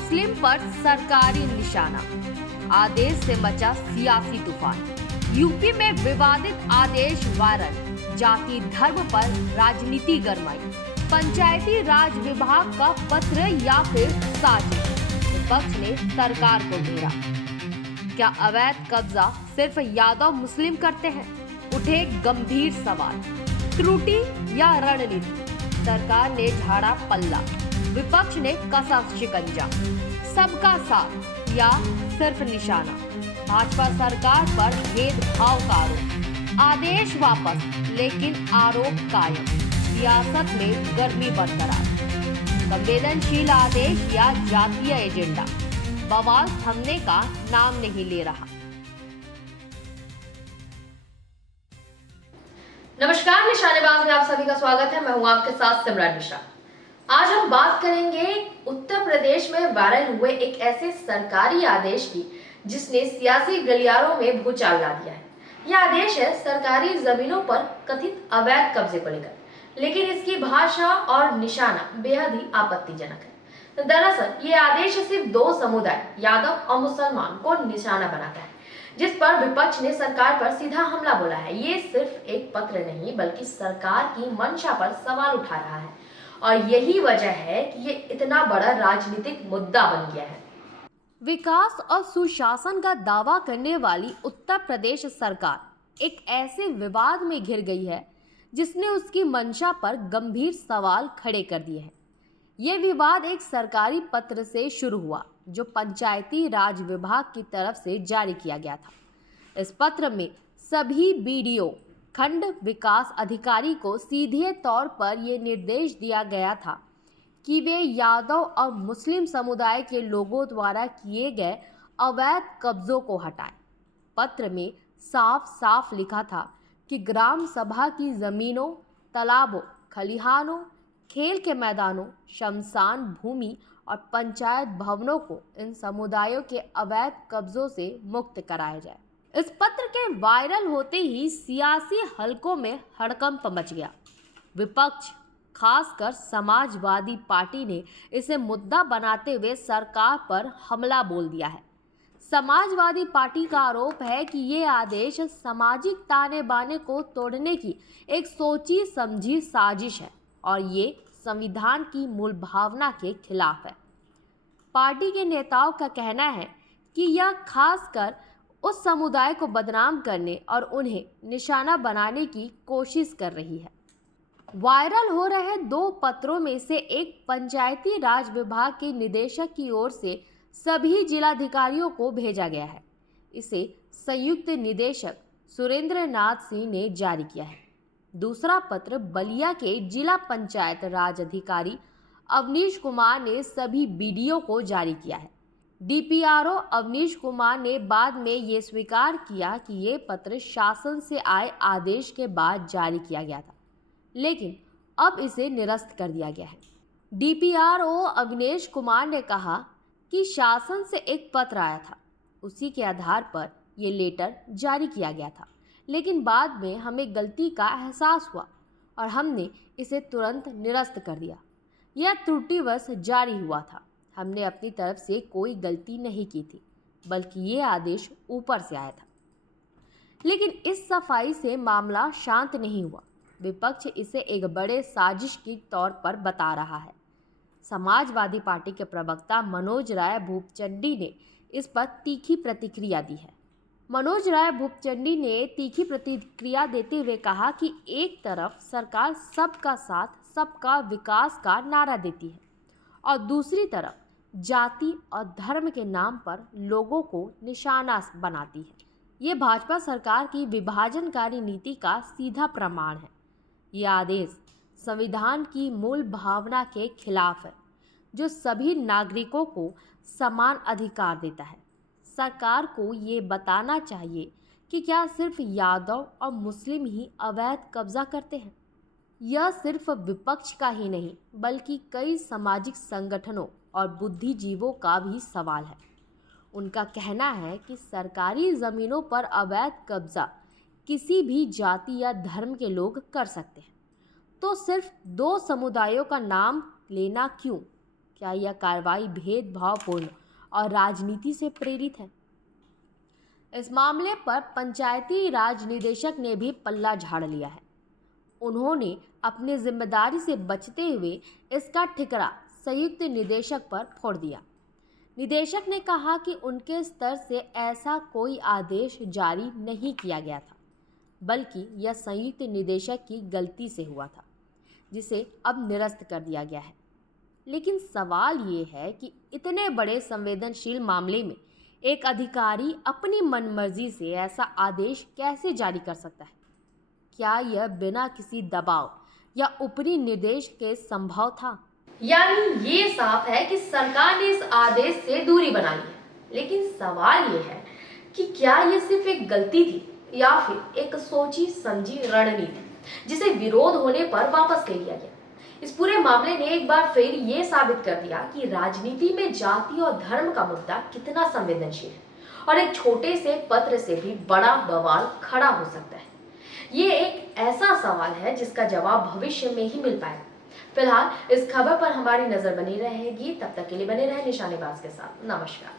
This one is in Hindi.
मुस्लिम पर सरकारी निशाना, आदेश से मचा सियासी तूफान। यूपी में विवादित आदेश वायरल, जाति धर्म पर राजनीति गरमाई। पंचायती राज विभाग का पत्र या फिर साजिश, विपक्ष ने सरकार को घेरा। क्या अवैध कब्जा सिर्फ यादव मुस्लिम करते हैं? उठे गंभीर सवाल। त्रुटि या रणनीति, सरकार ने झाड़ा पल्ला, विपक्ष ने कसा शिकंजा। सबका साथ या सिर्फ निशाना, भाजपा सरकार पर भेदभाव का आरोप। आदेश वापस लेकिन आरोप कायम, सियासत में गर्मी बरकरार। संवेदनशील आदेश या जातीय एजेंडा, बवाल थमने का नाम नहीं ले रहा। नमस्कार, निशानेबाज में आप सभी का स्वागत है। मैं हूं आपके साथ सिमरन मिश्रा। आज हम बात करेंगे उत्तर प्रदेश में वायरल हुए एक ऐसे सरकारी आदेश की जिसने सियासी गलियारों में भूचाल ला दिया है। यह आदेश है सरकारी जमीनों पर कथित अवैध कब्जे को लेकर, लेकिन इसकी भाषा और निशाना बेहद ही आपत्तिजनक है। दरअसल ये आदेश सिर्फ दो समुदाय, यादव और मुसलमान, को निशाना बनाता है, जिस पर विपक्ष ने सरकार पर सीधा हमला बोला है। ये सिर्फ एक पत्र नहीं, बल्कि सरकार की मंशा पर सवाल उठा रहा है, और यही वजह है कि ये इतना बड़ा राजनीतिक मुद्दा बन गया है। विकास और सुशासन का दावा करने वाली उत्तर प्रदेश सरकार एक ऐसे विवाद में घिर गई है जिसने उसकी मंशा पर गंभीर सवाल खड़े कर दिए हैं। ये विवाद एक सरकारी पत्र से शुरू हुआ जो पंचायती राज विभाग की तरफ से जारी किया गया था। इस पत्र में सभी बीडीओ, खंड विकास अधिकारी को सीधे तौर पर यह निर्देश दिया गया था कि वे यादव और मुस्लिम समुदाय के लोगों द्वारा किए गए अवैध कब्जों को हटाएं। पत्र में साफ साफ लिखा था कि ग्राम सभा की जमीनों, तालाबों, खलिहानों, खेल के मैदानों, शमशान भूमि और पंचायत भवनों को इन समुदायों के अवैध कब्जों से मुक्त कराया जाए। इस पत्र के वायरल होते ही सियासी हलकों में हड़कंप मच गया। विपक्ष, खासकर समाजवादी पार्टी, ने इसे मुद्दा बनाते हुए सरकार पर हमला बोल दिया है। समाजवादी पार्टी का आरोप है कि ये आदेश सामाजिक ताने बाने को तोड़ने की एक सोची समझी साजिश है और ये संविधान की मूल भावना के खिलाफ है। पार्टी के नेताओं का कहना है कि यह खासकर उस समुदाय को बदनाम करने और उन्हें निशाना बनाने की कोशिश कर रही है। वायरल हो रहे दो पत्रों में से एक पंचायती राज विभाग के निदेशक की ओर से सभी जिलाधिकारियों को भेजा गया है। इसे संयुक्त निदेशक सुरेंद्र नाथ सिंह ने जारी किया है। दूसरा पत्र बलिया के जिला पंचायत राज अधिकारी अवनीश कुमार ने सभी बीडीओ को जारी किया है। डीपीआरओ अवनीश कुमार ने बाद में ये स्वीकार किया कि ये पत्र शासन से आए आदेश के बाद जारी किया गया था, लेकिन अब इसे निरस्त कर दिया गया है। डीपीआरओ अवनीश कुमार ने कहा कि शासन से एक पत्र आया था, उसी के आधार पर ये लेटर जारी किया गया था, लेकिन बाद में हमें गलती का एहसास हुआ और हमने इसे तुरंत निरस्त कर दिया। यह त्रुटिवश जारी हुआ था, हमने अपनी तरफ से कोई गलती नहीं की थी, बल्कि ये आदेश ऊपर से आया था। लेकिन इस सफाई से मामला शांत नहीं हुआ। विपक्ष इसे एक बड़े साजिश के तौर पर बता रहा है। समाजवादी पार्टी के प्रवक्ता मनोज राय भूपचंडी ने इस पर तीखी प्रतिक्रिया दी है। मनोज राय भूपचंडी ने तीखी प्रतिक्रिया देते हुए कहा कि एक तरफ सरकार सबका साथ, सबका विकास का नारा देती है और दूसरी तरफ जाति और धर्म के नाम पर लोगों को निशाना बनाती है। ये भाजपा सरकार की विभाजनकारी नीति का सीधा प्रमाण है। यह आदेश संविधान की मूल भावना के खिलाफ है, जो सभी नागरिकों को समान अधिकार देता है। सरकार को ये बताना चाहिए कि क्या सिर्फ यादव और मुस्लिम ही अवैध कब्जा करते हैं। यह सिर्फ विपक्ष का ही नहीं, बल्कि कई सामाजिक संगठनों और बुद्धिजीवों का भी सवाल है। उनका कहना है कि सरकारी ज़मीनों पर अवैध कब्जा किसी भी जाति या धर्म के लोग कर सकते हैं, तो सिर्फ दो समुदायों का नाम लेना क्यों? क्या यह कार्रवाई भेदभावपूर्ण और राजनीति से प्रेरित है? इस मामले पर पंचायती राज निदेशक ने भी पल्ला झाड़ लिया है। उन्होंने अपनी जिम्मेदारी से बचते हुए इसका ठिकरा संयुक्त निदेशक पर फोड़ दिया। निदेशक ने कहा कि उनके स्तर से ऐसा कोई आदेश जारी नहीं किया गया था, बल्कि यह संयुक्त निदेशक की गलती से हुआ था, जिसे अब निरस्त कर दिया गया है। लेकिन सवाल ये है कि इतने बड़े संवेदनशील मामले में एक अधिकारी अपनी मनमर्जी से ऐसा आदेश कैसे जारी कर सकता है? क्या यह बिना किसी दबाव या ऊपरी निर्देश के संभव था? यानी ये साफ है कि सरकार ने इस आदेश से दूरी बना ली है। लेकिन सवाल ये है कि क्या ये सिर्फ एक गलती थी या फिर एक सोची समझी रणनीति जिसे विरोध होने पर वापस ले लिया गया? इस पूरे मामले ने एक बार फिर ये साबित कर दिया कि राजनीति में जाति और धर्म का मुद्दा कितना संवेदनशील है और एक छोटे से पत्र से भी बड़ा बवाल खड़ा हो सकता है। ये एक ऐसा सवाल है जिसका जवाब भविष्य में ही मिल पाएगा। फिलहाल इस खबर पर हमारी नजर बनी रहेगी। तब तक के लिए बने रहे निशानेबाज के साथ। नमस्कार।